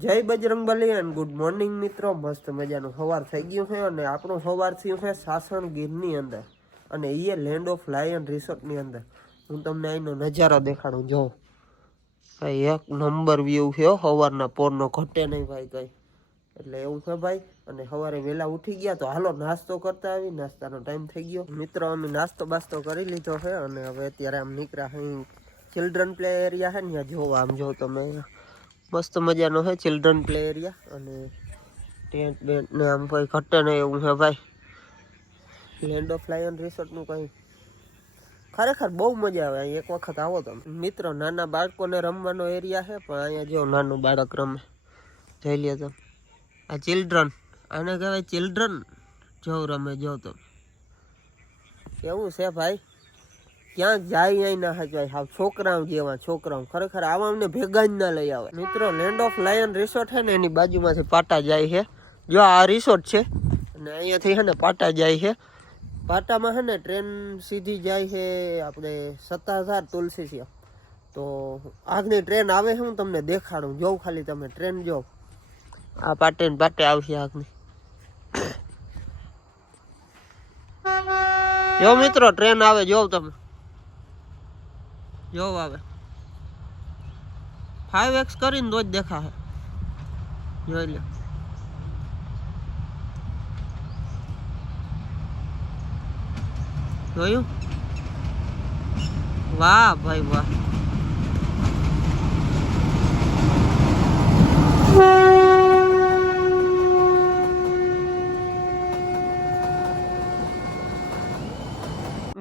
જય Bajrangbali and good morning મિત્રો. મસ્ત મજાનું સવાર થઈ ગયું છે અને આપણું સવાર થયું છે સાસણ ગીરની અંદર અને એ લેન્ડ ઓફ લાયન રિસોર્ટની અંદર. હું તમને અહીંનો નજારો દેખાડું. જો ભાઈ એક નંબર વ્યૂ છે સવારના પોરનો, ઘટે નહીં ભાઈ કઈ. એટલે એવું છે ભાઈ. અને સવારે વહેલા ઉઠી ગયા તો હાલો નાસ્તો કરતા આવી. નાસ્તાનો ટાઈમ થઈ ગયો મિત્રો. અમે નાસ્તો બાસ્તો કરી લીધો છે અને હવે અત્યારે આમ નીકળ્યા અહીં ચિલ્ડ્રન પ્લે એરિયા છે ને ત્યાં જોવા. આમ જો તમે મસ્ત મજાનો છે ચિલ્ડ્રન પ્લે એરિયા અને ટેન્ટ બેન્ટ ને આમ ભાઈ ઘટે નહીં એવું છે ભાઈ. લેન્ડ ઓફ લાયન રિસોર્ટનું કંઈ ખરેખર બહુ મજા આવે અહીં. એક વખત આવો તમે મિત્રો. નાના બાળકોને રમવાનો એરિયા છે પણ અહીંયા જો નાનું બાળક રમે. જોઈ લે તમે આ ચિલ્ડ્રન, આને કહેવાય ચિલ્ડ્રન. જો રમે જો તમે કેવું છે ભાઈ. ક્યાંક જાય અહીં ના હજવાય. હા છોકરાઓ જેવા છોકરાઓ ખરેખર આવા અમને ભેગા જ ના લઈ આવે મિત્રો. લેન્ડ ઓફ લાયન રિસોર્ટ છે ને એની બાજુમાંથી પાટા જાય છે. જો આ રિસોર્ટ છે અને અહીંયાથી છે ને પાટા જાય છે. પાટામાં છે ને ટ્રેન સીધી જાય છે આપણે સત્તાધાર તુલસીશ્યામ. તો આગની ટ્રેન આવે છે, હું તમને દેખાડું. જોઉં ખાલી તમે ટ્રેન જો. આ પાટે ને પાટે આવશે આગની. જો મિત્રો ટ્રેન આવે જોવ તમે. જો આવે 5x કરીને તો જ દેખાશે. જોઈ લે. જોયું? વાહ ભાઈ વાહ.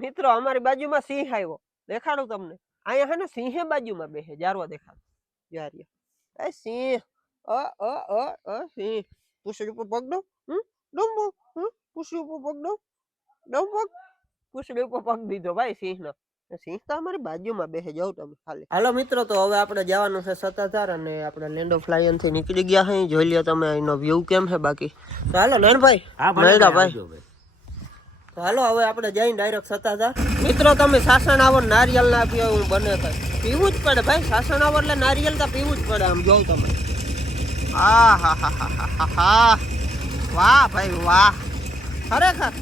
મિત્રો અમારી બાજુમાં સિંહ આવ્યો. દેખાડું તમને. અહીંયા હે ને સિંહે બાજુમાં બેસે. જારવા દેખાડ જારિયા. એ સિંહ સિંહ પૂછડી ઉપર પગ દો. ડોંબો પૂછડી ઉપર પગ દો. ડોંબો પૂછડી ઉપર પગ દીધો ભાઈ સિંહનો. સિંહ તો અમારી બાજુમાં બેસે. જાવ તમે ખાલી. હાલો મિત્રો તો હવે આપણે જવાનું છે સત્તાધાર અને આપણે લેન્ડ ઓફ લાયન થી નીકળી ગયા છે. જોઈ લ્યો તમે અહીંનો વ્યૂ કેમ છે બાકી. તો હાલો નાનભાઈ. મળ્યા ભાઈ. તો હાલો હવે આપણે જઈને ડાયરેક્ટ સત્તાધાર. મિત્રો તમે સાસણ આવો નારિયેલ ના પીવો હું બને કઈ પીવું જ પડે ભાઈ. સાસણ આવો એટલે નારિયેલ તો પીવું જ પડે. આમ જોઉં તમે. હા હા હા હા હા હા વાહ ભાઈ વાહ. ખરેખર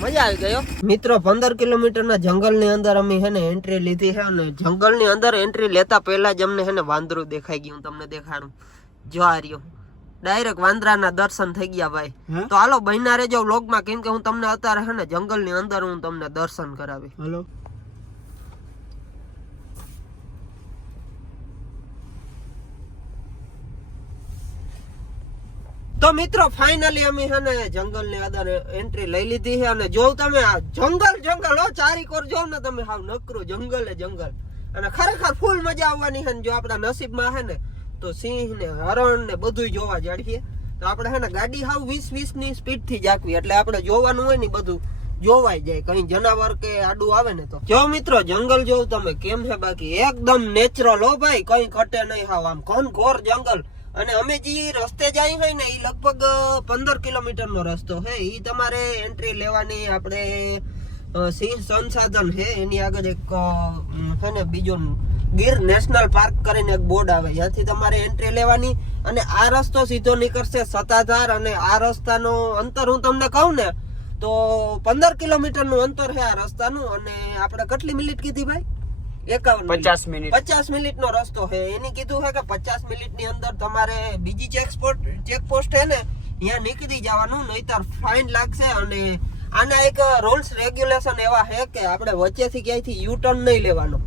મજા આવી ગયો મિત્રો. 15 કિલોમીટરના જંગલની અંદર અમે હે ને એન્ટ્રી લીધી છે અને જંગલની અંદર એન્ટ્રી લેતા પહેલા જ અમને હે ને વાંદરું દેખાઈ ગયું. તમને દેખાડું. જો આ રહ્યો. ડાયરેક્ટ વાંદરાના દર્શન થઈ ગયા ભાઈ. તો હાલો બન્યા રહેજો વ્લોગમાં, કેમ કે હું તમને અત્યારે હે ને જંગલની અંદર હું તમને દર્શન કરાવી. હાલો. તો મિત્રો ફાઇનલી અમે હે ને જંગલની અંદર એન્ટ્રી લઈ લીધી છે અને જો તમે આ જંગલ હો ચારીકોર જો ને તમે હાવ નકરું જંગલ એ જંગલ. અને ખરેખર ફૂલ મજા આવવાની છે. જો આપણા નસીબમાં હે ને તો સિંહ ને હરણ ને બધું જોવા જડીએ તો આપણે હે ને ગાડી હાવ 20 ની સ્પીડ થી જાકવી. એટલે આપણે જોવાનું હોય ને બધું જોવાઈ જાય. કઈ જનાવર કે આડું આવે ને તો. જો મિત્રો જંગલ જોવું તમે કેમ છે બાકી એકદમ નેચરલ હો ભાઈ. કઈ ઘટે નહીં. હાવ આમ ઘનઘોર જંગલ. અને અમે જે રસ્તે જાય હોય ને એ લગભગ 15 કિલોમીટર નો રસ્તો છે. એ તમારે એન્ટ્રી લેવાની. આપણે સિંહ સંસાધન છે એની આગળ એક છે ને બીજો ગીર નેશનલ પાર્ક કરીને એક બોર્ડ આવે. ત્યાંથી તમારે એન્ટ્રી લેવાની અને આ રસ્તો સીધો નીકળશે સત્તાધાર. અને આ રસ્તાનો અંતર હું તમને કહું ને તો 15 કિલોમીટર નું અંતર છે આ રસ્તાનું. અને આપણે કેટલી મિનિટ કીધી ભાઈ? 50 મિનિટ નો રસ્તો છે. એની કીધું છે કે 50 મિનિટ ની અંદર તમારે બીજી ચેકપોસ્ટ છે ને ત્યાં નીકળી જવાનું, નહીતર ફાઇન લાગશે. અને આના એક રૂલ્સ રેગ્યુલેશન એવા છે કે આપણે વચ્ચેથી ક્યાંયથી યુ ટર્ન નહીં લેવાનો.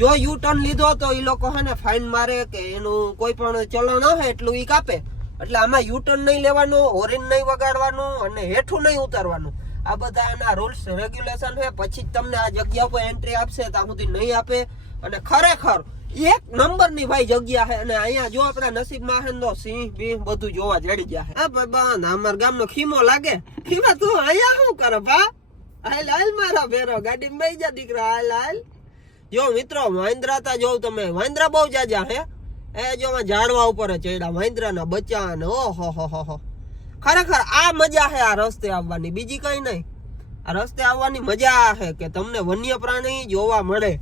જો યુ ટર્ન લીધો તો એ લોકો છે ને ફાઇન મારે કે એનું કોઈ પણ ચલણ હોય એટલું ઈ કાપે. એટલે આમાં યુ ટર્ન નહીં લેવાનું, હોર્ન નહીં વગાડવાનું અને હેઠું નહીં ઉતારવાનું. આ બધા એના રૂલ્સ રેગ્યુલેશન છે. પછી જ તમને આ જગ્યા ઉપર એન્ટ્રી આપશે. ત્યાં સુધી નહીં આપે. અને ખરેખર એક નંબર ની ભાઈ જગ્યા છે. અને અહીંયા જો આપણા નસીબમાં છે તો સિંહ બિંહ બધું જોવા જડી જાય. હા બાબા અમારા ગામનો ખીમો લાગે. ખીમા તું અહીંયા શું કરે ભા? હાલ હાલ મારા ભેરો ગાડી માં જા દીકરા. હાલ હાલ. જો મિત્રો વાંદરા તા જોવ તમે. વાંદરા બહુ જાજા હે. એ જો ઝાડવા ઉપર ચડ્યા વાંદરા ના બચ્ચા ને. ઓહો હો હો. ખરેખર આ મજા છે આ રસ્તે આવવાની, બીજી કઈ નહીં. આ રસ્તે આવવાની મજા છે કે તમને વન્ય પ્રાણી જોવા મળે.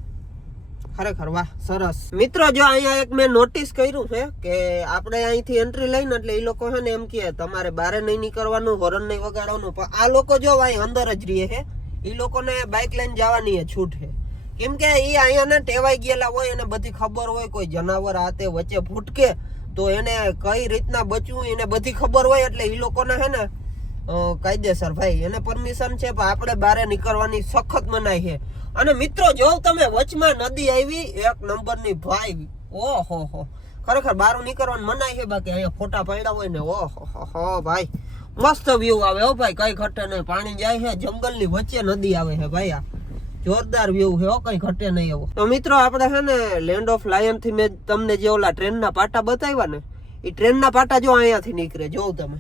ખરેખર વાહ સરસ મિત્રો જો અહીંયા એક મેં નોટિસ કર્યું છે કે આપણે અહીંથી એન્ટ્રી લઈને એટલે એ લોકો છે ને એમ કે તમારે બારે નહીં નીકળવાનું હોરન નહીં વગાડવાનું પણ આ લોકો જો અહીં અંદર જ રહે છે એ લોકોને બાઇક લઈને જવાની છૂટ છે કેમ કે એ અહીંયા ટેવાઈ ગયેલા હોય અને બધી ખબર હોય કોઈ જનાવર આ તે વચ્ચે ફૂટકે તો એને કઈ રીતના બચવું એને બધી ખબર હોય એટલે એ લોકોને હે ને કાયદેસર ભાઈ એને પરમિશન છે પણ આપણે બારે નીકળવાની સખત મનાઈ છે અને મિત્રો જો તમે વચમાં નદી આવી એક નંબરની ભાઈ ઓહો હો ખરેખર બહાર નીકળવાનું મનાઈ છે બાકી અહીંયા ફોટા પાડ્યા હોય ને ઓહો હો ભાઈ મસ્ત વ્યૂ આવે હો ભાઈ કઈ ઘટે નહીં પાણી જાય છે જંગલની વચ્ચે નદી આવે છે ભાઈ આ જોરદાર વ્યૂ છે હો કઈ ઘટે નહીં એવો તો મિત્રો આપણે છે ને લેન્ડ ઓફ લાયન થી મેં તમને જે ઓલા ટ્રેનના પાટા બતાવ્યા ને એ ટ્રેનના પાટા જો અહીંયાથી નીકળે જોઉં તમે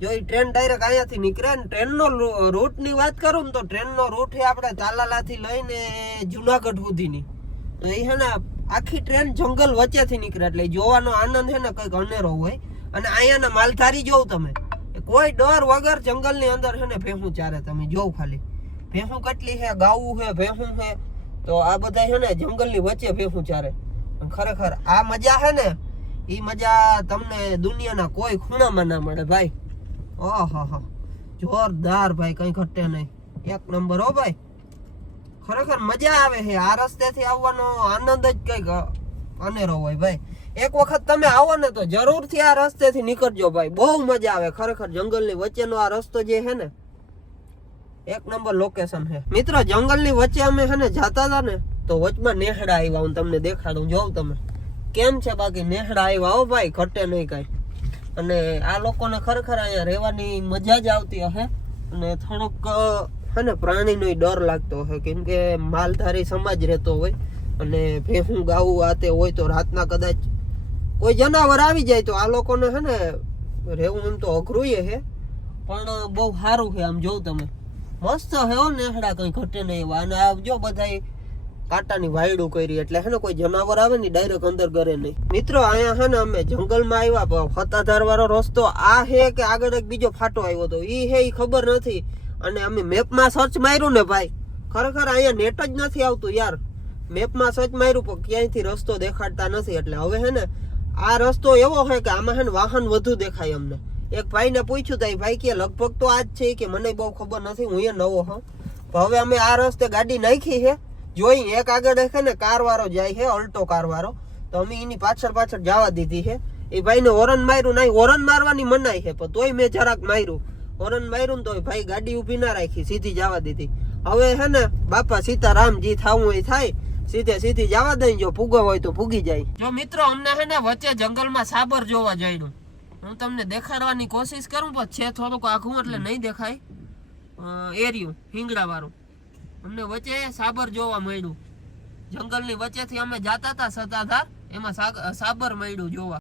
જો એ ટ્રેન ડાયરેક્ટ અહીંયાથી નીકળે ને ટ્રેનનો રૂટ ની વાત કરું ને તો ટ્રેનનો રૂટ છે આપણે તાલાલાથી લઈને જુનાગઢ સુધીની તો એ છે ને આખી ટ્રેન જંગલ વચ્ચેથી નીકળે એટલે જોવાનો આનંદ છે ને કંઈક અનેરો હોય અને અહીંયાના માલધારી જોવ તમે કોઈ ડર વગર જંગલની અંદર છે ને ભેંસું ચારે તમે જોવ ખાલી ભેંસું કેટલી છે ગાવું છે ભેંસું છે તો આ બધા છે ને જંગલની વચ્ચે ભેંસું ચારે ખરેખર આ મજા છે ને એ મજા તમને દુનિયાના કોઈ ખૂણામાં ના મળે ભાઈ ઓહો જોરદાર ભાઈ કઈ ઘટે નહીં એક નંબર હો ભાઈ ખરેખર મજા આવે છે આ રસ્તેથી આવવાનો આનંદ જ કઈક અનેરો હોય ભાઈ એક વખત તમે આવો ને તો જરૂરથી આ રસ્તેથી નીકળજો ભાઈ બહુ મજા આવે ખરેખર જંગલની વચ્ચેનો આ રસ્તો જે છે ને એક નંબર લોકેશન છે મિત્રો જંગલની વચ્ચે અમે છે ને જાતા હતા ને તો વચમાં નેહડા આવ્યા હું તમને દેખાડું જોઉં તમે કેમ છે બાકી નેહડા આવ્યા હો ભાઈ ઘટે નહીં કઈ અને આ લોકોને ખરેખર અહીંયા રહેવાની મજા જ આવતી હશે અને થોડોક હે ને પ્રાણીનો ડર લાગતો હશે કેમ કે માલધારી સમાજ રહેતો હોય અને ભેહું ગાવું આ તે હોય તો રાતના કદાચ કોઈ જનાવર આવી જાય તો આ લોકોને હે ને રહેવું એમ તો અઘરું છે પણ બહુ સારું છે આમ જોઉં તમે મસ્ત હે હો નેહડા કઈ ઘટે નહીં એવા અને આ જો બધા કાંટાની વાયડું કરી એટલે હે ને કોઈ જનાવર આવે ને ડાયરેક્ટ અંદર કરે નહીં મિત્રો અહીંયા હે ને અમે જંગલમાં આવ્યા ફતાધાર વાળો રસ્તો આ હે કે આગળ એક બીજો ફાટો આવ્યો હતો ઈ હે ઈ ખબર નથી અને અમે મેપમાં સર્ચ માર્યું ને ભાઈ ખરેખર અહીંયા નેટ જ નથી આવતું યાર મેપમાં સર્ચ માર્યું પણ ક્યાંયથી રસ્તો દેખાડતા નથી એટલે હવે હે ને આ રસ્તો એવો છે કે આમાં હે ને વાહન વધુ દેખાય અમને એક ભાઈને પૂછ્યું તો ભાઈ કે લગભગ તો આ જ છે કે મને બહુ ખબર નથી હું એ નવો હું હવે અમે આ રસ્તે ગાડી નાખી છે જોઈ એક આગળ છે ને કાર વાળો જાય છે અલ્ટો કાર વાળો તો અમે એની પાછળ જવા દીધી છે એ ભાઈને હોરન માર્યું નહીં હોરન મારવાની મનાઈ છે પણ તોય મેં જરાક માર્યું હોરન માર્યું ને તો ભાઈ ગાડી ઊભી ના રાખી સીધી જવા દીધી હવે હે ને બાપા સીતારામ જી થાવું એ થાય સીધી જવા દઈ જો પૂગો હોય તો પૂગી જાય જો મિત્રો અમને હે ને વચ્ચે જંગલમાં સાબર જોવા જઈનું હું તમને દેખાડવાની કોશિશ કરું પણ છે થોડુંક આખું એટલે નહીં દેખાય એરિયું હિંગડા વાળું અમને વચ્ચે સાબર જોવા મળ્યું જંગલની વચ્ચેથી અમે જાતા હતા સતાધાર એમાં સાબર મળ્યું જોવા